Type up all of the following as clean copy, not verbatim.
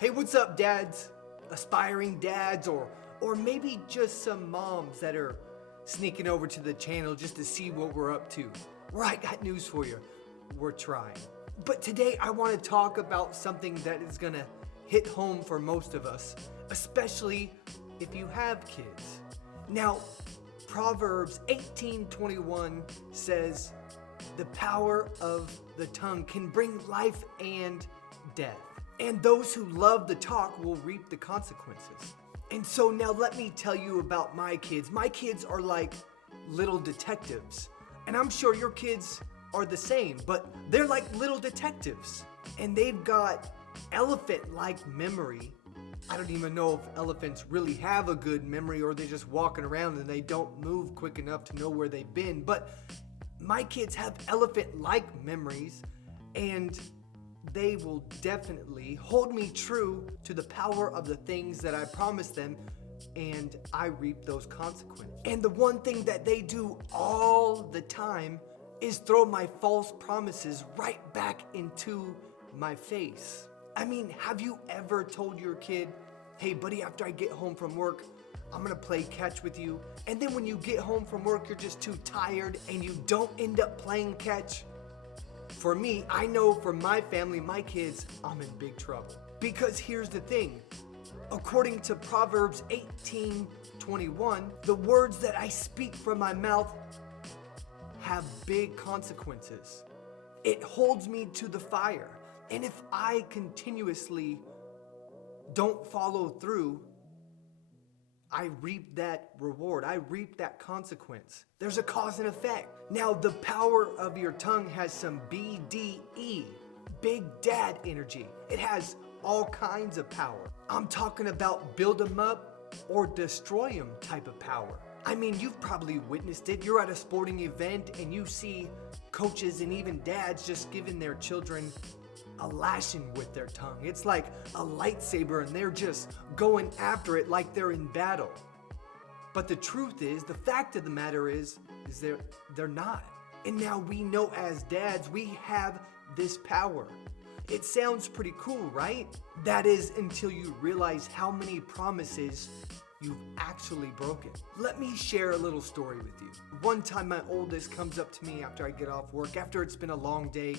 Hey, what's up, dads? Aspiring dads, or maybe just some moms that are sneaking over to the channel just to see what we're up to. Well, I got news for you. We're trying. But today I want to talk about something that is gonna hit home for most of us, especially if you have kids. Now, Proverbs 18:21 says, "The power of the tongue can bring life and death. And those who love the talk will reap the consequences." And so now let me tell you about my kids. My kids are like little detectives. And I'm sure your kids are the same, but they're like little detectives. And they've got elephant-like memory. I don't even know if elephants really have a good memory or they're just walking around and they don't move quick enough to know where they've been. But my kids have elephant-like memories, and they will definitely hold me true to the power of the things that I promised them, and I reap those consequences. And the one thing that they do all the time is throw my false promises right back into my face. I mean, have you ever told your kid, "Hey buddy, after I get home from work, I'm gonna play catch with you," and then when you get home from work, you're just too tired and you don't end up playing catch? For me, I know for my family, my kids, I'm in big trouble. Because here's the thing. According to Proverbs 18:21, the words that I speak from my mouth have big consequences. It holds me to the fire. And if I continuously don't follow through, I reap that reward. I reap that consequence. There's a cause and effect. Now, the power of your tongue has some BDE, Big Dad energy. It has all kinds of power. I'm talking about build 'em up or destroy 'em type of power. I mean, you've probably witnessed it. You're at a sporting event and you see coaches and even dads just giving their children a lashing with their tongue. It's like a lightsaber and they're just going after it like they're in battle. But the truth is, the fact of the matter is they're not. And now we know as dads, we have this power. It sounds pretty cool, right? That is until you realize how many promises you've actually broken. Let me share a little story with you. One time my oldest comes up to me after I get off work, after it's been a long day,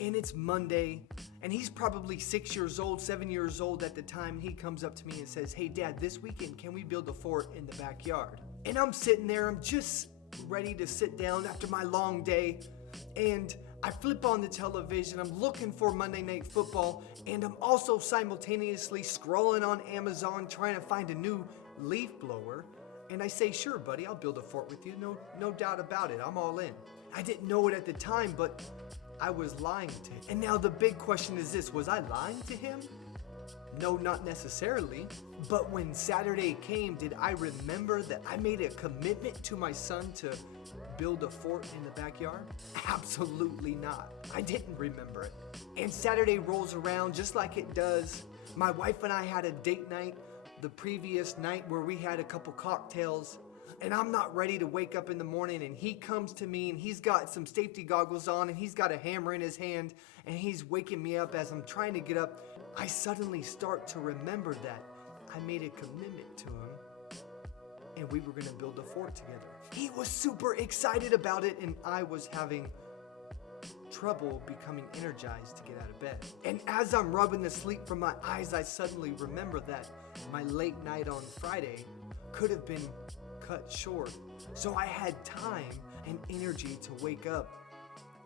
and it's Monday, and he's probably 6 years old, 7 years old at the time. He comes up to me and says, "Hey Dad, this weekend can we build a fort in the backyard?" And I'm sitting there, I'm just ready to sit down after my long day, and I flip on the television, I'm looking for Monday Night Football, and I'm also simultaneously scrolling on Amazon trying to find a new leaf blower. And I say, "Sure buddy, I'll build a fort with you, no doubt about it, I'm all in." I didn't know it at the time, but I was lying to him. And now the big question is this, was I lying to him? No, not necessarily. But when Saturday came, did I remember that I made a commitment to my son to build a fort in the backyard? Absolutely not. I didn't remember it. And Saturday rolls around just like it does. My wife and I had a date night the previous night where we had a couple cocktails. And I'm not ready to wake up in the morning, and he comes to me and he's got some safety goggles on and he's got a hammer in his hand and he's waking me up as I'm trying to get up. I suddenly start to remember that I made a commitment to him and we were gonna build a fort together. He was super excited about it and I was having trouble becoming energized to get out of bed. And as I'm rubbing the sleep from my eyes, I suddenly remember that my late night on Friday could have been cut short. So I had time and energy to wake up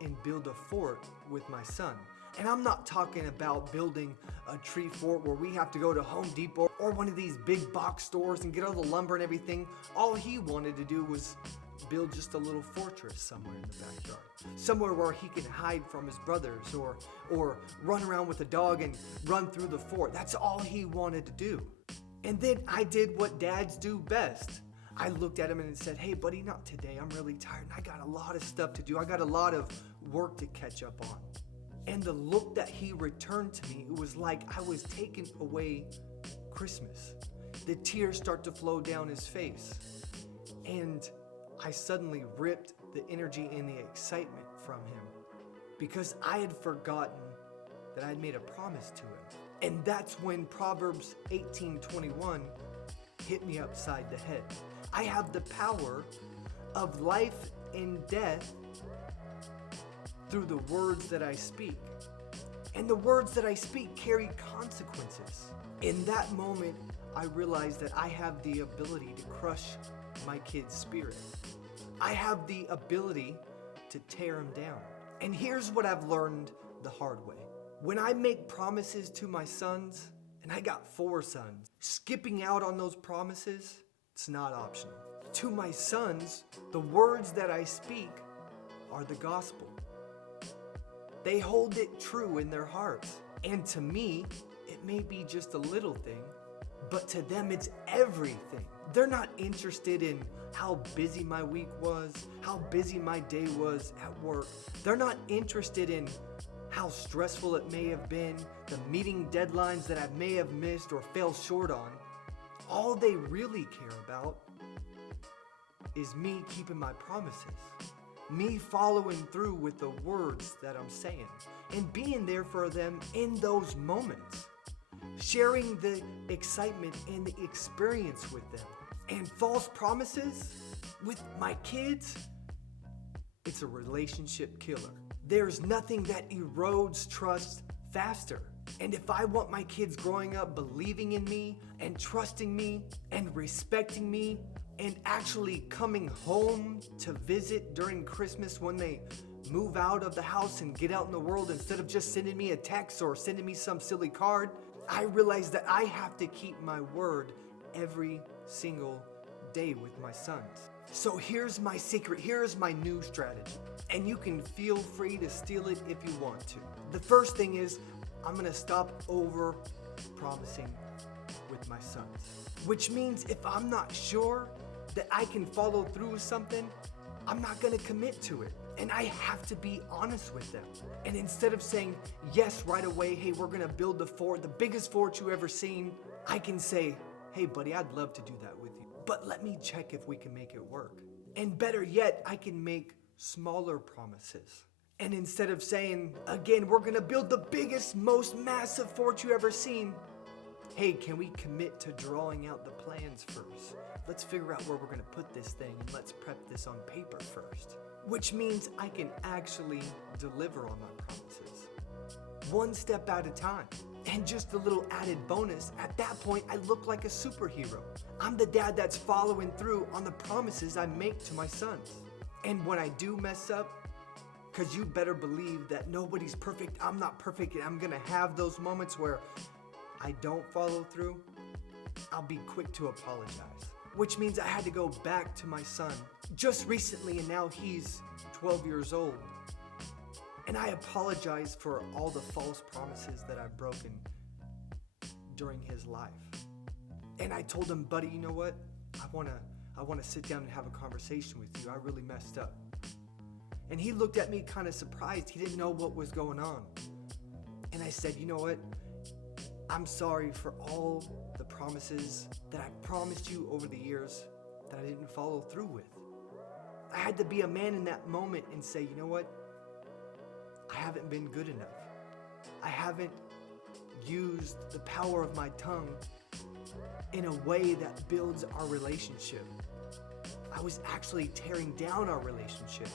and build a fort with my son. And I'm not talking about building a tree fort where we have to go to Home Depot or one of these big box stores and get all the lumber and everything. All he wanted to do was build just a little fortress somewhere in the backyard. Somewhere where he can hide from his brothers or run around with a dog and run through the fort. That's all he wanted to do. And then I did what dads do best. I looked at him and said, "Hey buddy, not today. I'm really tired and I got a lot of stuff to do. I got a lot of work to catch up on." And the look that he returned to me, it was like I was taking away Christmas. The tears start to flow down his face. And I suddenly ripped the energy and the excitement from him because I had forgotten that I had made a promise to him. And that's when Proverbs 18:21 hit me upside the head. I have the power of life and death through the words that I speak. And the words that I speak carry consequences. In that moment, I realized that I have the ability to crush my kid's spirit. I have the ability to tear him down. And here's what I've learned the hard way. When I make promises to my sons, and I got 4 sons, skipping out on those promises, it's not optional. To my sons, the words that I speak are the gospel. They hold it true in their hearts. And to me, it may be just a little thing, but to them it's everything. They're not interested in how busy my week was, how busy my day was at work. They're not interested in how stressful it may have been, the meeting deadlines that I may have missed or fell short on. All they really care about is me keeping my promises, me following through with the words that I'm saying, and being there for them in those moments, sharing the excitement and the experience with them. And false promises with my kids, it's a relationship killer. There's nothing that erodes trust faster. And if I want my kids growing up believing in me and trusting me and respecting me and actually coming home to visit during Christmas when they move out of the house and get out in the world instead of just sending me a text or sending me some silly card, I realize that I have to keep my word every single day with my sons. So here's my secret, here's my new strategy, and you can feel free to steal it if you want to. The first thing is I'm gonna stop over promising with my sons, which means if I'm not sure that I can follow through with something, I'm not gonna commit to it. And I have to be honest with them. And instead of saying yes right away, hey, we're gonna build the fort, the biggest fort you ever seen, I can say, hey buddy, I'd love to do that with you, but let me check if we can make it work. And better yet, I can make smaller promises. And instead of saying, again, we're gonna build the biggest, most massive fort you ever seen, hey, can we commit to drawing out the plans first? Let's figure out where we're gonna put this thing and let's prep this on paper first. Which means I can actually deliver on my promises, one step at a time. And just a little added bonus, at that point, I look like a superhero. I'm the dad that's following through on the promises I make to my sons. And when I do mess up, because you better believe that nobody's perfect, I'm not perfect, and I'm gonna have those moments where I don't follow through, I'll be quick to apologize. Which means I had to go back to my son just recently, and now he's 12 years old. And I apologize for all the false promises that I've broken during his life. And I told him, buddy, you know what? I wanna sit down and have a conversation with you. I really messed up. And he looked at me kind of surprised. He didn't know what was going on. And I said, you know what? I'm sorry for all the promises that I promised you over the years that I didn't follow through with. I had to be a man in that moment and say, you know what? I haven't been good enough. I haven't used the power of my tongue in a way that builds our relationship. I was actually tearing down our relationship,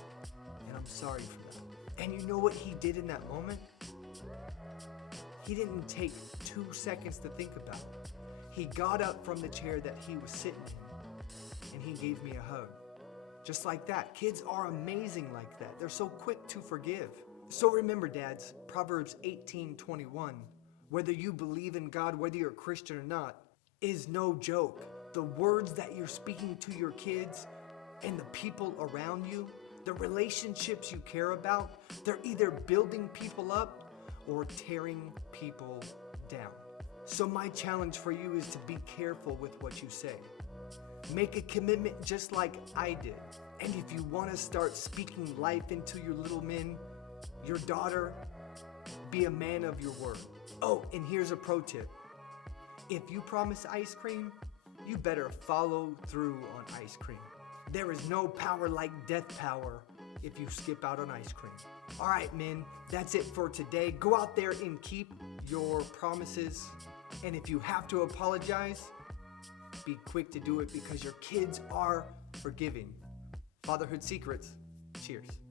and I'm sorry for that. And you know what he did in that moment? He didn't take 2 seconds to think about it. He got up from the chair that he was sitting in, and he gave me a hug. Just like that. Kids are amazing like that. They're so quick to forgive. So remember, dads, Proverbs 18:21, whether you believe in God, whether you're a Christian or not, is no joke. The words that you're speaking to your kids and the people around you, the relationships you care about, they're either building people up or tearing people down. So my challenge for you is to be careful with what you say. Make a commitment just like I did. And if you want to start speaking life into your little men, your daughter, be a man of your word. Oh, and here's a pro tip. If you promise ice cream, you better follow through on ice cream. There is no power like death power if you skip out on ice cream. All right, men, that's it for today. Go out there and keep your promises. And if you have to apologize, be quick to do it because your kids are forgiving. Fatherhood Secrets. Cheers.